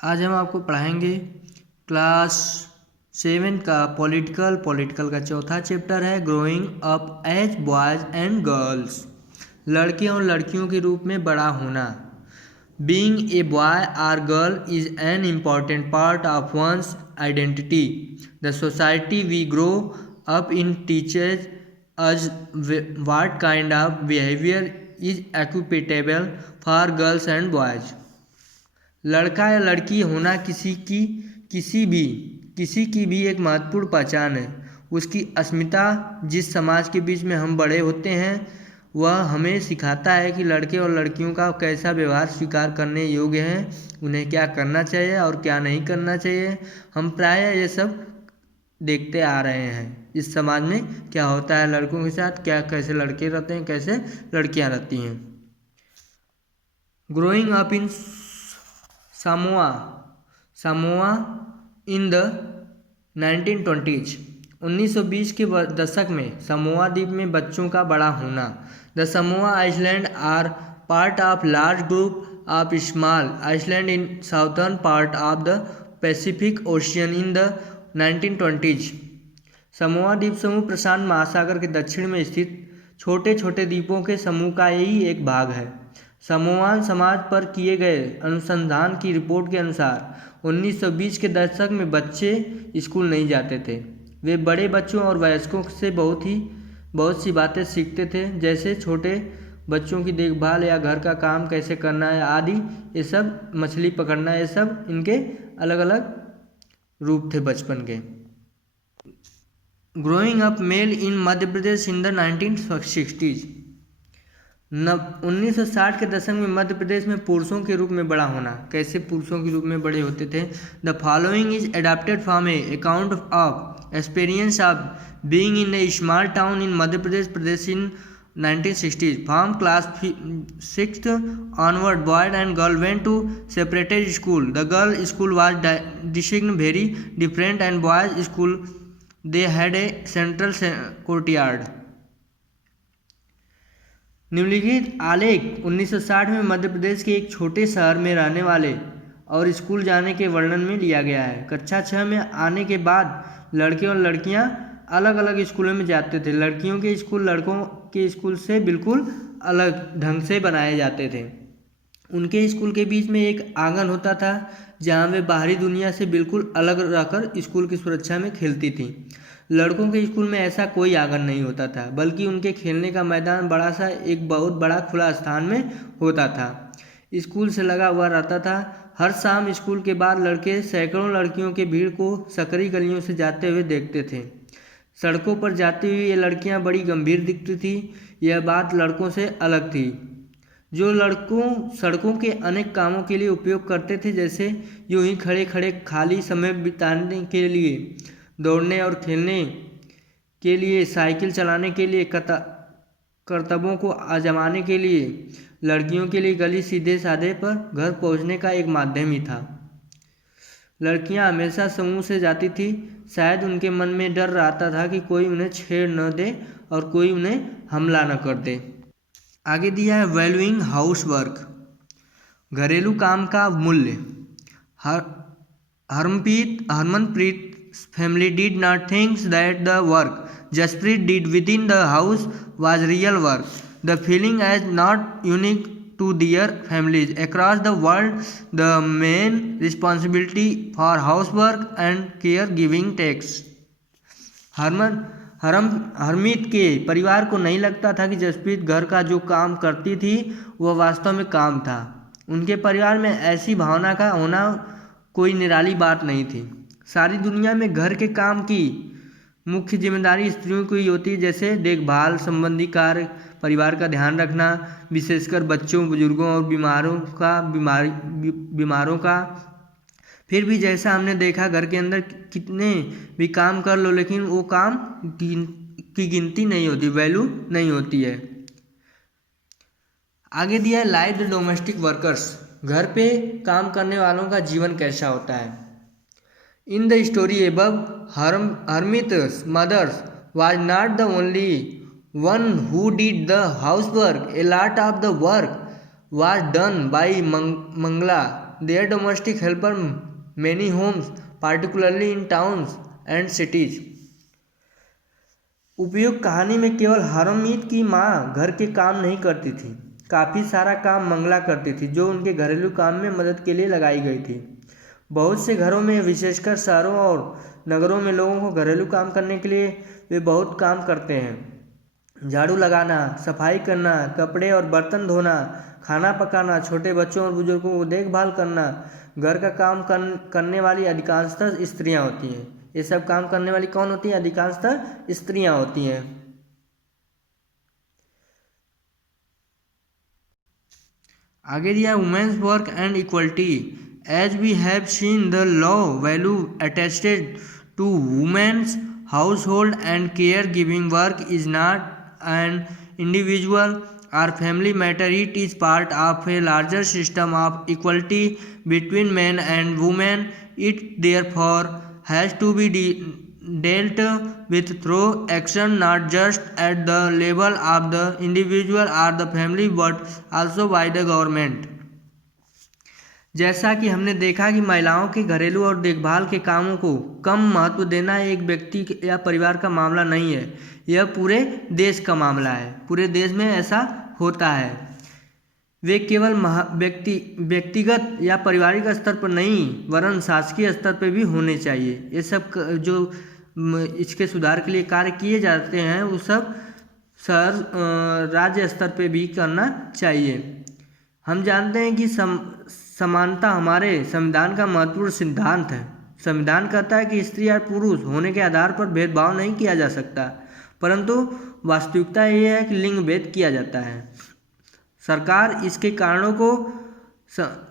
आज हम आपको पढ़ाएंगे क्लास 7 का पॉलिटिकल का चौथा चैप्टर है growing up as boys and girls. लड़के और लड़कियों के रूप में बड़ा होना। बीइंग ए बॉय और girl is an important part of one's identity. The society we grow up in teaches us what kind of behavior is acceptable for girls and boys। लड़का या लड़की होना किसी की भी एक महत्वपूर्ण पहचान है। उसकी अस्मिता जिस समाज के बीच में हम बड़े होते हैं वह हमें सिखाता है कि लड़के और लड़कियों का कैसा व्यवहार स्वीकार करने योग्य है, उन्हें क्या करना चाहिए और क्या नहीं करना चाहिए। हम प्रायः ये सब देखते आ रहे हैं। इस समाज में क्या होता है लड़कों के साथ, क्या कैसे लड़के रहते हैं, कैसे लड़कियां रहती हैं। Growing up in Samoa in the 1920s। 1920 के दशक में समोआ द्वीप में बच्चों का बड़ा होना। The Samoa island are part of large group of small island in southern part of the Pacific Ocean in the 1920s। Samoa द्वीप समूह प्रशांत महासागर के दक्षिण में स्थित छोटे छोटे द्वीपों के समूह का ही एक भाग है। समोआन समाज पर किए गए अनुसंधान की रिपोर्ट के अनुसार 1920 के दशक में बच्चे स्कूल नहीं जाते थे। वे बड़े बच्चों और वयस्कों से बहुत सी बातें सीखते थे, जैसे छोटे बच्चों की देखभाल या घर का काम कैसे करना है आदि। ये सब मछली पकड़ना, ये सब इनके अलग अलग रूप थे बचपन के। Growing up male in Madhya Pradesh in the 1960s। 1960 के दशक में मध्य प्रदेश में पुरुषों के रूप में बड़ा होना। कैसे पुरुषों के रूप में बड़े होते थे। The following is adapted from A account of experience of being in A small town in Madhya Pradesh in 1960s। From class 6th onward, boys and girls went to separated school. The girl school was designed very different and boys school they had a central courtyard। निम्नलिखित आलेख 1960 में मध्य प्रदेश के एक छोटे शहर में रहने वाले और स्कूल जाने के वर्णन में लिया गया है। कक्षा 6 में आने के बाद लड़के और लड़कियां अलग अलग स्कूलों में जाते थे। लड़कियों के स्कूल लड़कों के स्कूल से बिल्कुल अलग ढंग से बनाए जाते थे। उनके स्कूल के बीच में एक आंगन होता था जहां वे बाहरी दुनिया से बिल्कुल अलग रहकर स्कूल की सुरक्षा में खेलती थी। लड़कों के स्कूल में ऐसा कोई आंगन नहीं होता था, बल्कि उनके खेलने का मैदान बड़ा सा एक बहुत बड़ा खुला स्थान में होता था। स्कूल से लगा हुआ रहता था। हर शाम स्कूल के बाद लड़के सैकड़ों लड़कियों के भीड़ को सकरी गलियों से जाते हुए देखते थे। सड़कों पर जाती हुई ये लड़कियां बड़ी गंभीर दिखती थी। यह बात लड़कों से अलग थी, जो लड़कों सड़कों के अनेक कामों के लिए उपयोग करते थे, जैसे यूं ही खड़े खड़े खाली समय बिताने के लिए, दौड़ने और खेलने के लिए, साइकिल चलाने के लिए, करतबों को आजमाने के लिए। लड़कियों के लिए गली सीधे साधे पर घर पहुंचने का एक माध्यम ही था। लड़कियां हमेशा समूह से जाती थी। शायद उनके मन में डर रहता था कि कोई उन्हें छेड़ न दे और कोई उन्हें हमला न कर दे। आगे दिया है वैल्यूइंग हाउस वर्क, घरेलू काम का मूल्य। Harmanpreet family did not think that the work Jasprit did within the house was real work. The feeling as not unique to their families. Across the world, the main responsibility for housework and caregiving takes. Harmeet के परिवार को नहीं लगता था कि जसप्रीत घर का जो काम करती थी वह वास्तव में काम था। उनके परिवार में ऐसी भावना का होना कोई निराली बात नहीं थी। सारी दुनिया में घर के काम की मुख्य जिम्मेदारी स्त्रियों की होती है, जैसे देखभाल संबंधी कार्य, परिवार का ध्यान रखना, विशेषकर बच्चों, बुजुर्गों और बीमारों का। फिर भी जैसा हमने देखा, घर के अंदर कितने भी काम कर लो, लेकिन वो काम की गिनती नहीं होती, वैल्यू नहीं होती है। आगे दिया है लाइफ द डोमेस्टिक वर्कर्स, घर पे काम करने वालों का जीवन कैसा होता है। In the story above, Hermit's mother was not the only one who did the housework. A lot of the work was done by Mangla, their domestic helper many homes particularly in towns and cities. उपयुक्त कहानी में केवल हरमीत की माँ घर के काम नहीं करती थी, काफ़ी सारा काम मंगला करती थी जो उनके घरेलू काम में मदद के लिए लगाई गई थी। बहुत से घरों में, विशेषकर शहरों और नगरों में, लोगों को घरेलू काम करने के लिए वे बहुत काम करते हैं। झाड़ू लगाना, सफाई करना, कपड़े और बर्तन धोना, खाना पकाना, छोटे बच्चों और बुजुर्गों को देखभाल करना। घर का काम करने वाली अधिकांशतः स्त्रियां होती हैं। ये सब काम करने वाली कौन होती है? अधिकांशतः स्त्रियां होती हैं। आगे दिया women's work and equality. As we have seen the low value attested to women's household and care giving work is not an individual or family matter. It is part of a larger system of equality between men and women. It therefore has to be dealt with through action, not just at the level of the individual or the family but also by the government. जैसा कि हमने देखा कि महिलाओं के घरेलू और देखभाल के कामों को कम महत्व देना एक व्यक्ति या परिवार का मामला नहीं है, यह पूरे देश का मामला है। पूरे देश में ऐसा होता है। वे केवल व्यक्तिगत या पारिवारिक स्तर पर नहीं वरन शासकीय स्तर पर भी होने चाहिए। ये सब जो इसके सुधार के लिए कार्य किए जाते हैं वो सब शहर राज्य स्तर पर भी करना चाहिए। हम जानते हैं कि समानता हमारे संविधान का महत्वपूर्ण सिद्धांत है। संविधान कहता है कि स्त्री और पुरुष होने के आधार पर भेदभाव नहीं किया जा सकता, परंतु वास्तविकता यह है कि लिंग भेद किया जाता है। सरकार इसके कारणों को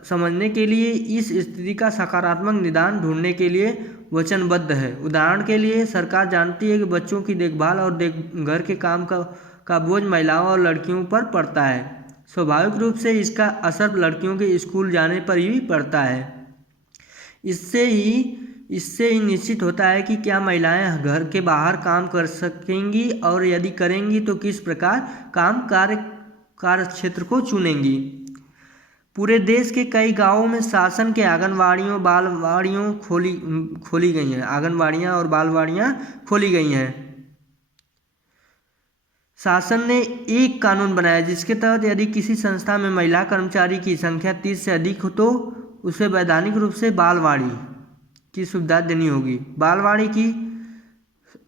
समझने के लिए इस स्थिति का सकारात्मक निदान ढूंढने के लिए वचनबद्ध है। उदाहरण के लिए सरकार जानती है कि बच्चों की देखभाल और घर के काम का बोझ महिलाओं और लड़कियों पर पड़ता है। स्वाभाविक रूप से इसका असर लड़कियों के स्कूल जाने पर ही पड़ता है। इससे ही निश्चित होता है कि क्या महिलाएं घर के बाहर काम कर सकेंगी और यदि करेंगी तो किस प्रकार कार्य क्षेत्र को चुनेंगी। पूरे देश के कई गांवों में शासन के आंगनवाड़ियों बालवाड़ियों खोली गई हैं। आंगनवाड़ियां और बालवाड़ियां खोली गई हैं। शासन ने एक कानून बनाया जिसके तहत यदि किसी संस्था में महिला कर्मचारी की संख्या 30 से अधिक हो तो उसे वैधानिक रूप से बालवाड़ी की सुविधा देनी होगी। बालवाड़ी की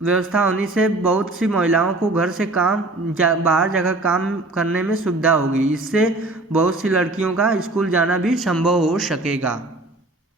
व्यवस्था होने से बहुत सी महिलाओं को घर से बाहर जगह काम करने में सुविधा होगी। इससे बहुत सी लड़कियों का स्कूल जाना भी संभव हो सकेगा।